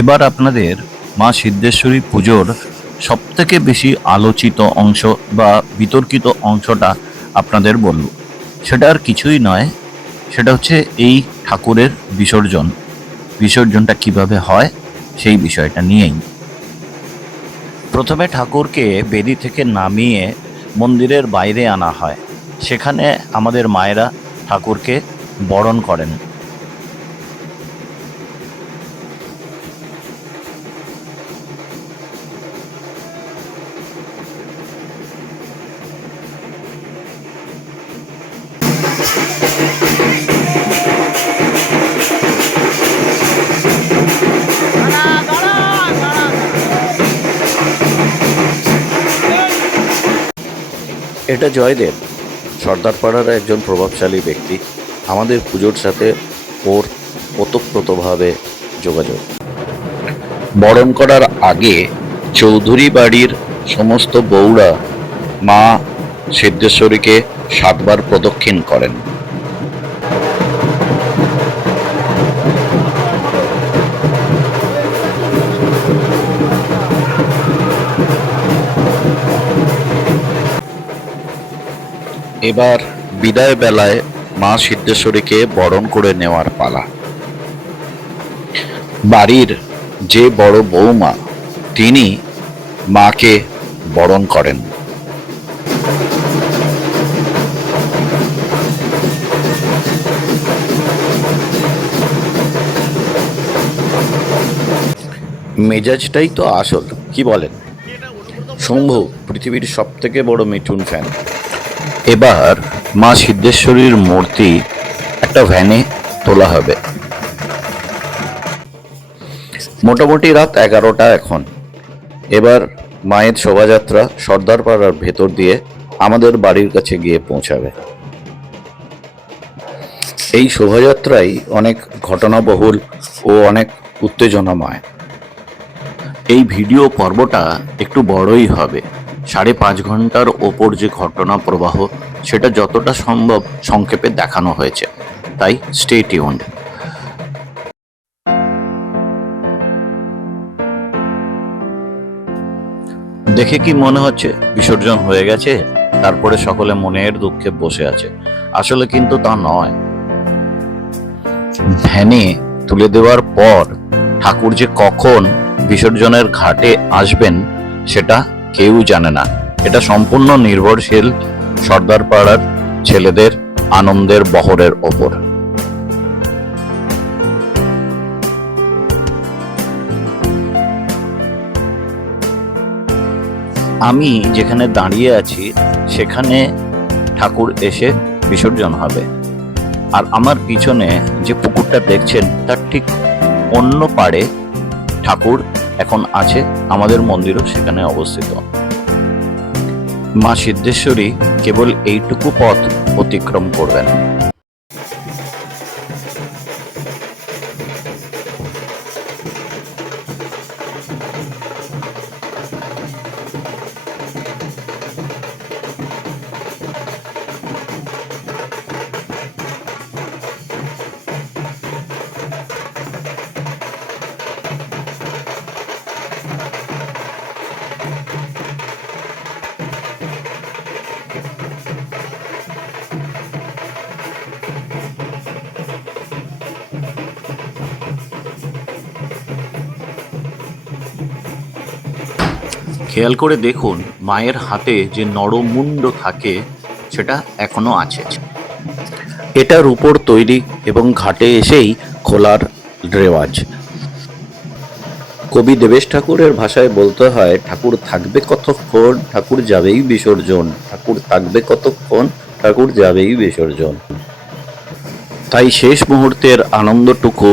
এবার আপনাদের মা সিদ্ধেশ্বরী পুজোর সবথেকে বেশি আলোচিত অংশ বা বিতর্কিত অংশটা আপনাদের বলব। সেটা আর কিছুই নয়, সেটা হচ্ছে এই ঠাকুরের বিসর্জন। বিসর্জনটা কীভাবে হয় সেই বিষয়টা নিয়েই। প্রথমে ঠাকুরকে বেদি থেকে নামিয়ে মন্দিরের বাইরে আনা হয়। সেখানে আমাদের মায়েরা ঠাকুরকে বরণ করেন। এটা জয়দেব। সর্দারপাড়ার একজন প্রভাবশালী ব্যক্তি। আমাদের পুজোর সাথে ওর ওতপ্রোতভাবে যোগাযোগ। বরণ করার আগে চৌধুরী বাড়ির সমস্ত বউরা মা সিদ্ধেশ্বরীকে সাতবার প্রদক্ষিণ করেন। এবার বিদায় বেলায় মা সিদ্ধেশ্বরীকে বরণ করে নেওয়ার পালা। বাড়ির যে বড় বৌমা, তিনি মাকে বরণ করেন। মেজাজটাই তো আসল, কি বলেন? শম্ভু, পৃথিবীর সব থেকে বড় মিঠুন ফ্যান। এবার মা সিদ্ধেশ্বরীর মূর্তি একটা ভ্যানে তোলা হবে। মোটামুটি রাত এগারোটা এখন। এবার মায়ের শোভাযাত্রা সর্দারপাড়ার ভেতর দিয়ে আমাদের বাড়ির কাছে গিয়ে পৌঁছাবে। এই শোভাযাত্রাই অনেক ঘটনাবহুল ও অনেক উত্তেজনাময়। এই ভিডিও পর্বটা একটু বড়ই হবে। সাড়ে পাঁচ ঘণ্টার ওপর যে ঘটনা প্রবাহ, সেটা যতটা সম্ভব সংক্ষেপে দেখানো হয়েছে। তাই স্টে টিউন্ড দেখে কি মনে হচ্ছে? বিসর্জন হয়ে গেছে, তারপরে সকলে মনের দুঃখে বসে আছে। আসলে কিন্তু তা নয়। ভ্যানে তুলে দেওয়ার পর ঠাকুর যে কখন বিসর্জনের ঘাটে আসবেন, সেটা কেউ জানে না। এটা সম্পূর্ণ নির্ভরশীল সর্দার পাড়ার ছেলেদের আনন্দের বহরের ওপর। আমি যেখানে দাঁড়িয়ে আছি, সেখানে ঠাকুর এসে বিসর্জন হবে। আর আমার পিছনে যে পুকুরটা দেখছেন, তার ঠিক অন্য পাড়ে ঠাকুর এখন আছে আমাদের মন্দিরও সেখানে অবস্থিত। মা সিদ্ধেশ্বরী কেবল এইটুকু পথ অতিক্রম করবেন। খেয়াল করে দেখুন, মায়ের হাতে যে নরমুণ্ড থাকে, সেটা এখনও আছে। এটার উপর তৈরি এবং ঘাটে এসেই খোলার রেওয়াজ। কবি দেবেশ ঠাকুরের ভাষায় বলতে হয়, ঠাকুর থাকবে কতক্ষণ, ঠাকুর যাবেই বিসর্জন। ঠাকুর থাকবে কতক্ষণ, ঠাকুর যাবেই বিসর্জন। তাই শেষ মুহূর্তের আনন্দটুকু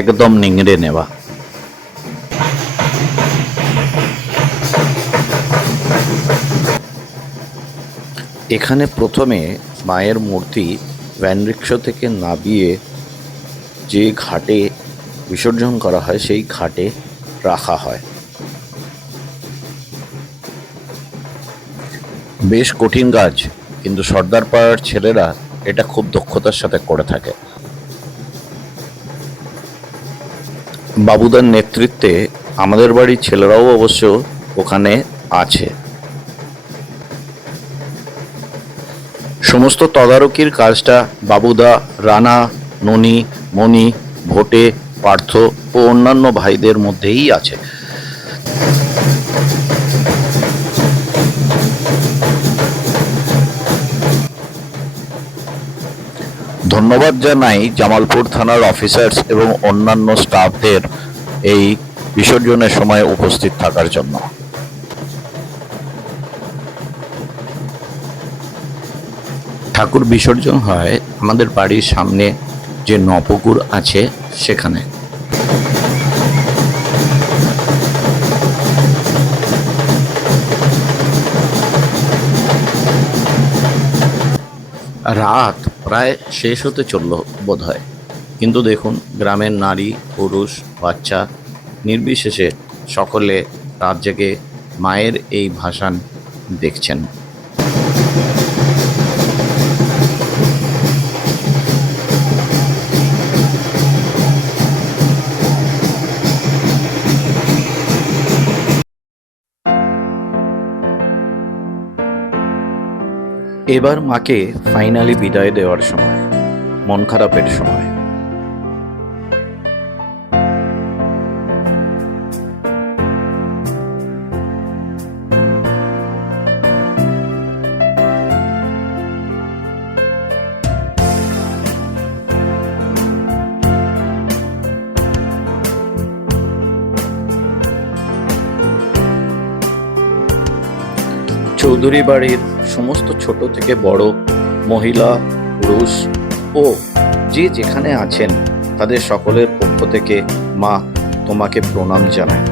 একদম নিংড়ে নেওয়া। এখানে প্রথমে মায়ের মূর্তি ভ্যান রিক্সা থেকে নামিয়ে যে ঘাটে বিসর্জন করা হয়, সেই ঘাটে রাখা হয়। বেশ কঠিন কাজ, কিন্তু সর্দার পাড়ার ছেলেরা এটা খুব দক্ষতার সাথে করে থাকে। বাবুদার নেতৃত্বে আমাদের বাড়ির ছেলেরাও অবশ্য ওখানে আছে। সমস্ত তদারকির কাজটা বাবুদা, রানা, ননি, মণি, ভোটে, পার্থ ও অন্যান্য ভাইদের মধ্যেই আছে। ধন্যবাদ জানাই জামালপুর থানার অফিসার্স এবং অন্যান্য স্টাফদের এই বিসর্জনের সময় উপস্থিত থাকার জন্য। ঠাকুর বিসর্জন হয় আমাদের বাড়ির সামনে যে নপুকুর আছে সেখানে। রাত প্রায় শেষ হতে চলল বোধ হয় কিন্তু দেখুন, গ্রামের নারী, পুরুষ, বাচ্চা নির্বিশেষে সকলে রাত জেগে মায়ের এই ভাসান দেখছেন। এবার মাকে ফাইনালি বিদায় দেওয়ার সময়। মন খারাপের সময়। চৌধুরী বাড়ির সমস্ত ছোট থেকে বড় মহিলা, পুরুষ ও যে যেখানে আছেন, তাদের সকলের পক্ষ থেকে মা তোমাকে প্রণাম জানাই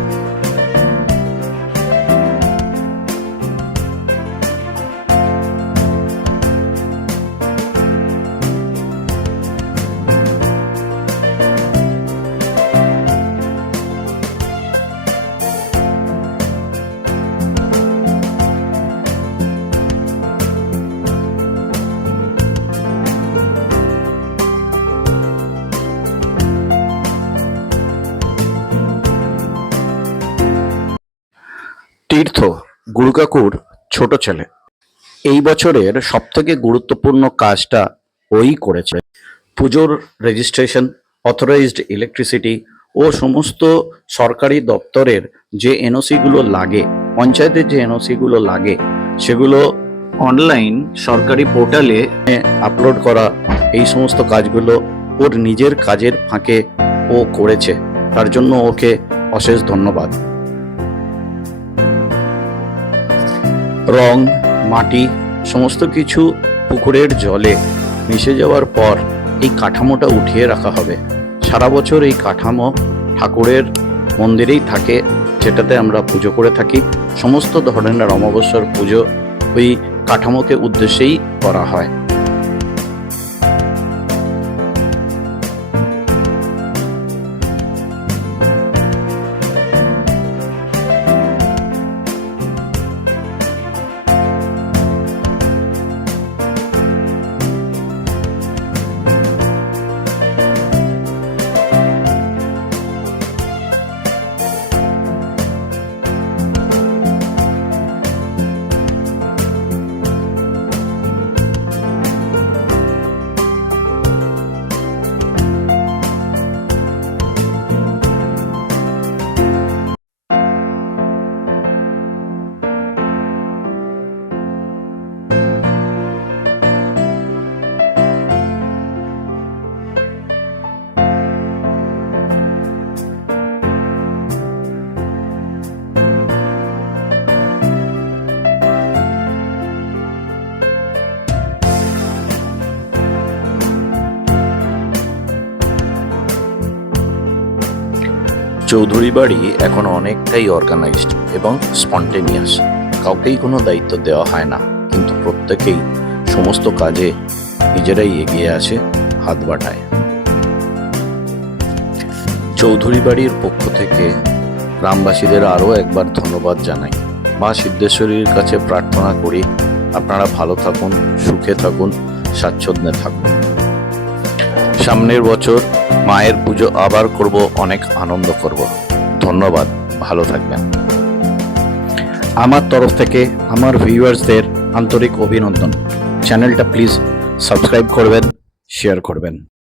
গুরুকাকুর ছোট ছেলে। এই বছরের সবথেকে গুরুত্বপূর্ণ কাজটা ওই করেছে। পুজোর রেজিস্ট্রেশন অথরাইজড ইলেকট্রিসিটি ও সমস্ত সরকারি দপ্তরের যে এনওসিগুলো লাগে, পঞ্চায়েতের যে এনওসিগুলো লাগে, সেগুলো অনলাইন সরকারি পোর্টালে আপলোড করা, এই সমস্ত কাজগুলো ওর নিজের কাজের ফাঁকে ও করেছে। তার জন্য ওকে অশেষ ধন্যবাদ। রং, মাটি, সমস্ত কিছু পুকুরের জলে মিশে যাওয়ার পর এই কাঠামোটা উঠিয়ে রাখা হবে। সারা বছর এই কাঠামো ঠাকুরের মন্দিরেই থাকে, যেটাতে আমরা পুজো করে থাকি। সমস্ত ধরনের অমাবস্যার পুজো ওই কাঠামোকে উদ্দেশ্যেই করা হয়। চৌধুরী বাড়ি এখন অনেকটাই অর্গানাইজড এবং স্পন্টেনিয়াস কাউকেই কোনো দায়িত্ব দেওয়া হয় না, কিন্তু প্রত্যেকেই সমস্ত কাজে নিজেরাই এগিয়ে আসে, হাত বাটায় চৌধুরী বাড়ির পক্ষ থেকে গ্রামবাসীদের আরও একবার ধন্যবাদ জানাই। মা সিদ্ধেশ্বরীর কাছে প্রার্থনা করি, আপনারা ভালো থাকুন, সুখে থাকুন, স্বাচ্ছন্দ্যে থাকুন। সামনের বছর মায়ের পুজো আবার করব, অনেক আনন্দ করব। ধন্যবাদ, ভালো থাকবেন। আমার তরফ থেকে আমার ভিউয়ার্সদের আন্তরিক অভিনন্দন। চ্যানেলটা প্লিজ সাবস্ক্রাইব করবেন, শেয়ার করবেন।